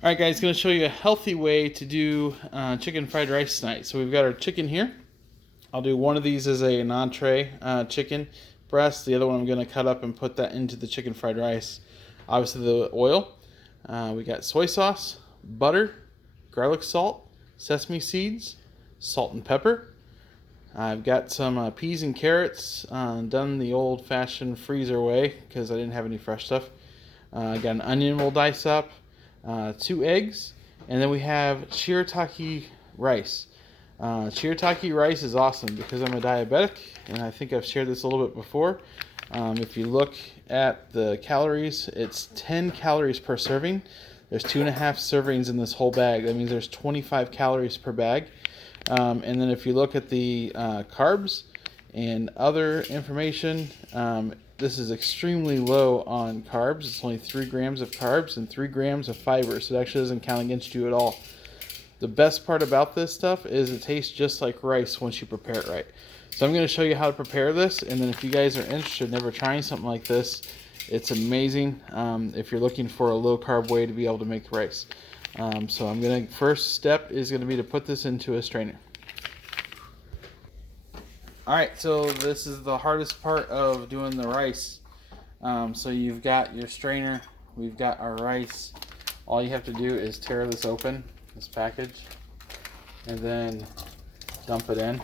Alright guys, going to show you a healthy way to do chicken fried rice tonight. So we've got our chicken here. I'll do one of these as an entree chicken breast. The other one I'm going to cut up and put that into the chicken fried rice. Obviously the oil. We got soy sauce, butter, garlic salt, sesame seeds, salt and pepper. I've got some peas and carrots done the old-fashioned freezer way because I didn't have any fresh stuff. I got an onion we'll dice up. 2 eggs, and then we have Shirataki rice. Shirataki rice is awesome because I'm a diabetic, and I think I've shared this a little bit before. If you look at the calories, it's 10 calories per serving. There's 2.5 servings in this whole bag. That means there's 25 calories per bag. And then if you look at the carbs and other information, this is extremely low on carbs. It's only 3 grams of carbs and 3 grams of fiber, so it actually doesn't count against you at all. The best part about this stuff is it tastes just like rice once you prepare it right. So I'm going to show you how to prepare this, and then if you guys are interested in ever trying something like this, it's amazing if you're looking for a low carb way to be able to make rice. So first step is going to be to put this into a strainer. Alright, so this is the hardest part of doing the rice. So you've got your strainer, we've got our rice. All you have to do is tear this open, this package, and then dump it in.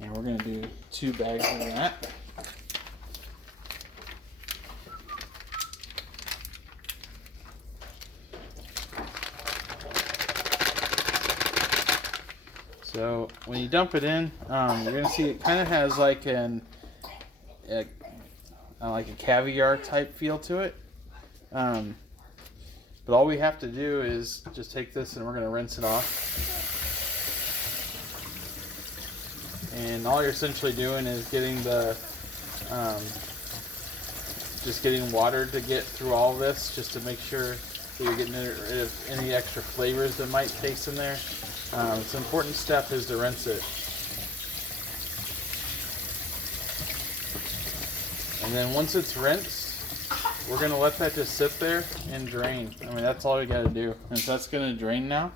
And we're going to do 2 bags of that. So when you dump it in, you're going to see it kind of has like a caviar type feel to it. But all we have to do is just take this and we're going to rinse it off. And all you're essentially doing is getting just getting water to get through all this, just to make sure that you're getting rid of any extra flavors that might taste in there. It's an important step is to rinse it. And then once it's rinsed, we're going to let that just sit there and drain. I mean, that's all we got to do. And so that's going to drain now.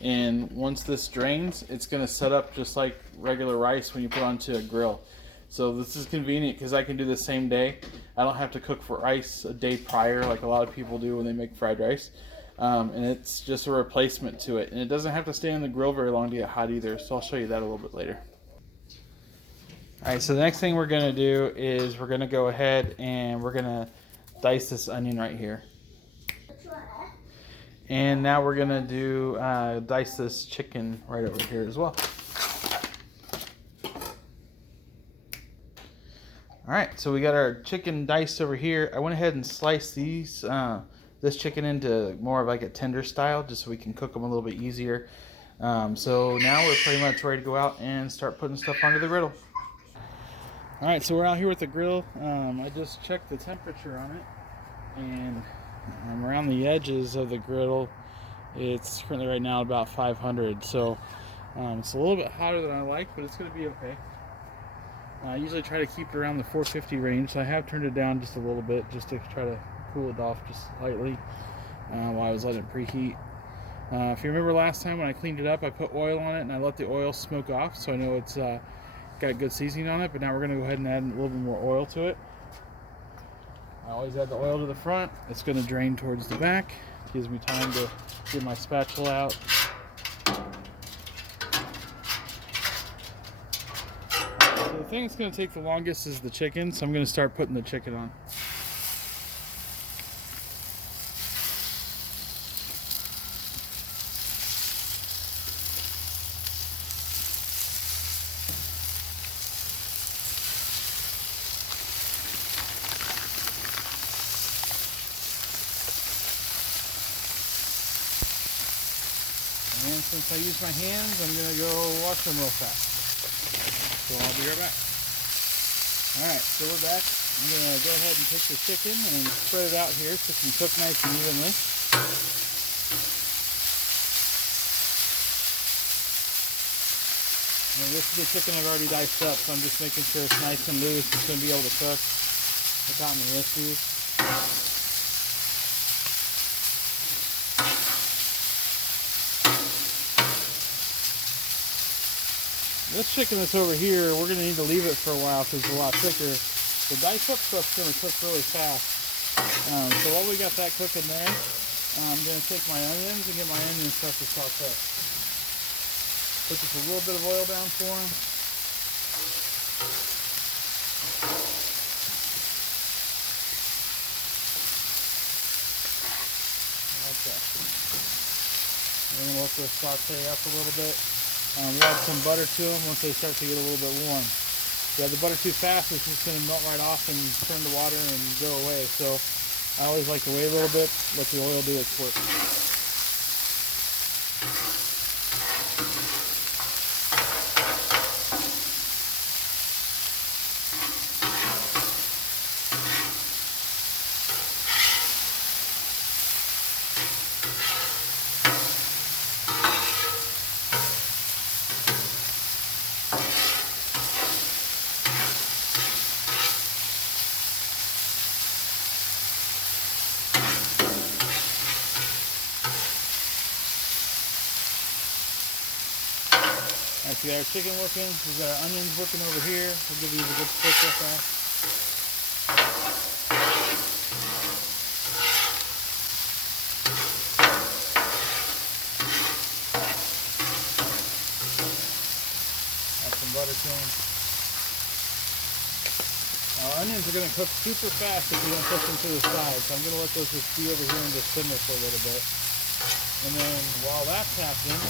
And once this drains, it's going to set up just like regular rice when you put it onto a grill. So this is convenient because I can do the same day. I don't have to cook for rice a day prior like a lot of people do when they make fried rice. And it's just a replacement to it, and it doesn't have to stay on the grill very long to get hot either, so I'll show you that a little bit later. Alright, so the next thing we're going to do is we're going to go ahead and we're going to dice this onion right here. And now we're going to do dice this chicken right over here as well. Alright, so we got our chicken diced over here. I went ahead and sliced this chicken into more of like a tender style, just so we can cook them a little bit easier. So now we're pretty much ready to go out and start putting stuff onto the griddle. Alright, so we're out here with the griddle. I just checked the temperature on it, and around the edges of the griddle, it's currently right now about 500. So it's a little bit hotter than I like, but it's going to be okay. I usually try to keep it around the 450 range, so I have turned it down just a little bit just to try to cool it off just slightly while I was letting it preheat. If you remember last time when I cleaned it up, I put oil on it and I let the oil smoke off, so I know it's got good seasoning on it. But now we're going to go ahead and add a little bit more oil to it. I always add the oil to the front. It's going to drain towards the back. It gives me time to get my spatula out. So the thing that's going to take the longest is the chicken, so I'm going to start putting the chicken on. And since I use my hands, I'm going to go wash them real fast. So I'll be right back. Alright, so we're back. I'm going to go ahead and take the chicken and spread it out here so it can cook nice and evenly. And this is the chicken I've already diced up, so I'm just making sure it's nice and loose. It's going to be able to cook. without any issues. This chicken that's over here, we're going to need to leave it for a while because it's a lot thicker. The diced up stuff's going to cook really fast. So while we got that cooking there, I'm going to take my onions and get my onion stuff to saute. Put just a little bit of oil down for them. Like that. And then we'll let this saute up a little bit. We'll add some butter to them once they start to get a little bit warm. If you add the butter too fast, it's just going to melt right off and turn to water and go away. So I always like to wait a little bit, let the oil do its work. Alright, so we got our chicken working, we've got our onions working over here. We'll give these a good flip real fast. Add some butter to them. Our onions are going to cook super fast if we don't push them to the side, so I'm going to let those just be over here and just simmer for a little bit. And then while that's happening,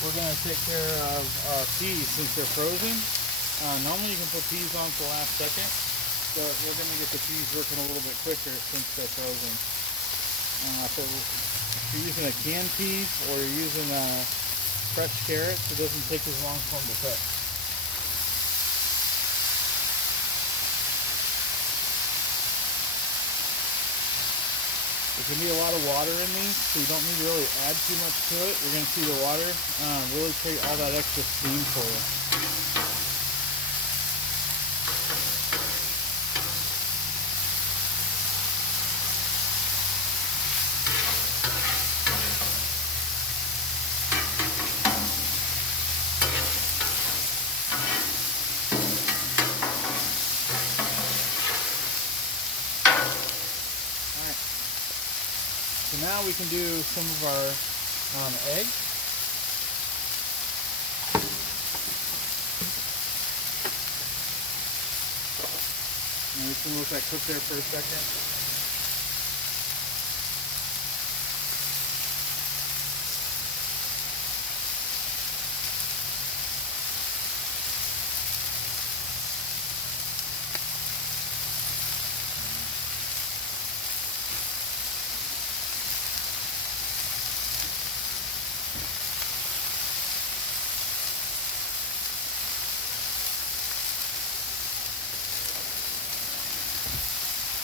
we're going to take care of peas since they're frozen. Normally you can put peas on for the last second, but we're going to get the peas working a little bit quicker since they're frozen. So if you're using a canned pea or you're using fresh carrots, it doesn't take as long for them to cook. There's going to be a lot of water in these, so you don't need to really add too much to it. You're going to see the water really create all that extra steam for you. So now we can do some of our eggs. And we can let that cook there for a second.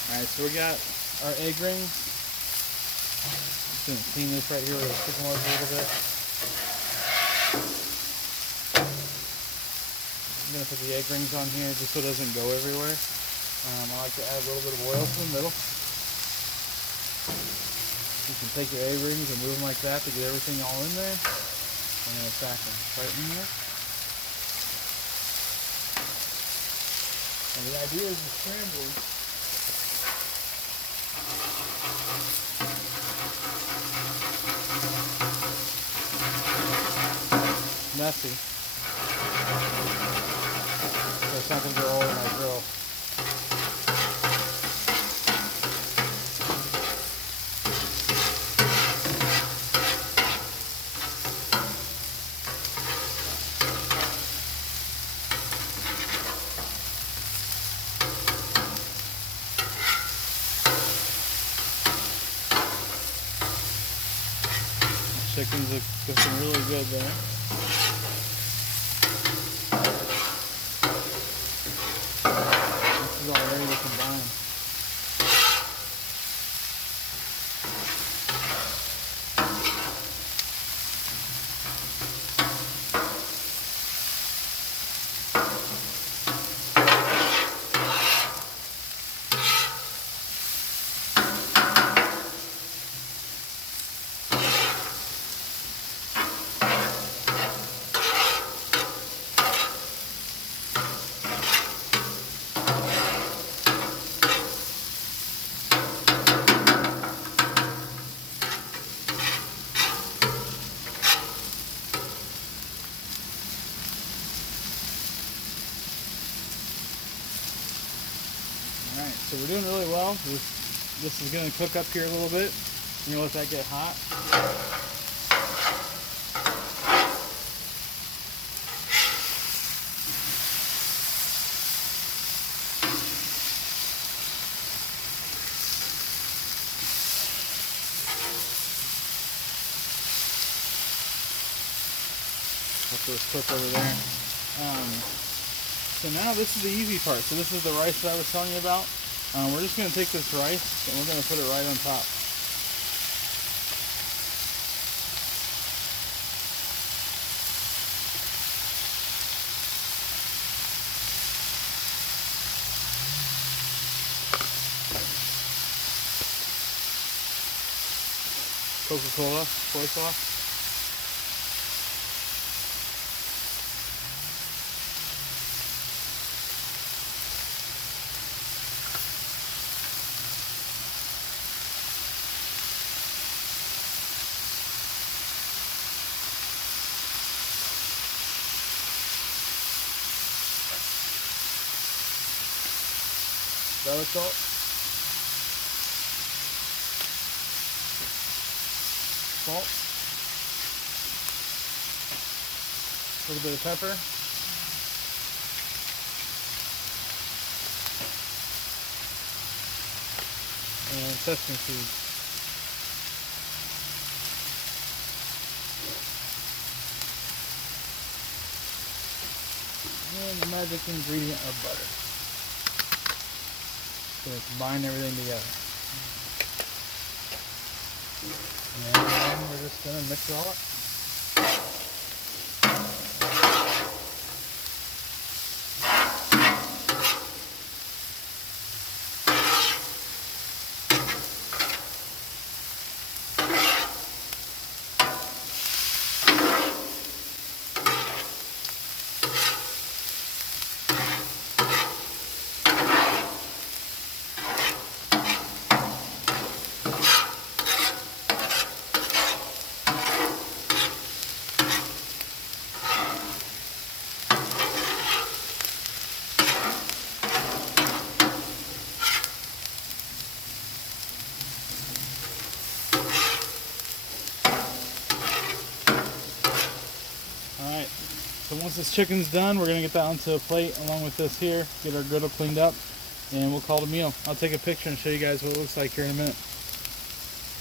Alright, so we got our egg rings. Just gonna clean this right here with the chicken was a little bit. I'm gonna put the egg rings on here just so it doesn't go everywhere. I like to add a little bit of oil to the middle. You can take your egg rings and move them like that to get everything all in there. And then stack them right in there. And the idea is to scramble. Messy. So it's not going to go all in my grill. The chicken's looking really good there. All ready to combine. Alright, so we're doing really well. This is going to cook up here a little bit. We're going to let that get hot. Let those cook over there. So now this is the easy part. So this is the rice that I was telling you about. We're just going to take this rice and we're going to put it right on top. Coca-Cola, soy sauce. Garlic salt. Salt. A little bit of pepper. And sesame seeds. And the magic ingredient of butter. So combine everything together. And we're just going to mix it all up. Alright, so once this chicken's done, we're going to get that onto a plate along with this here, get our griddle cleaned up, and we'll call it a meal. I'll take a picture and show you guys what it looks like here in a minute.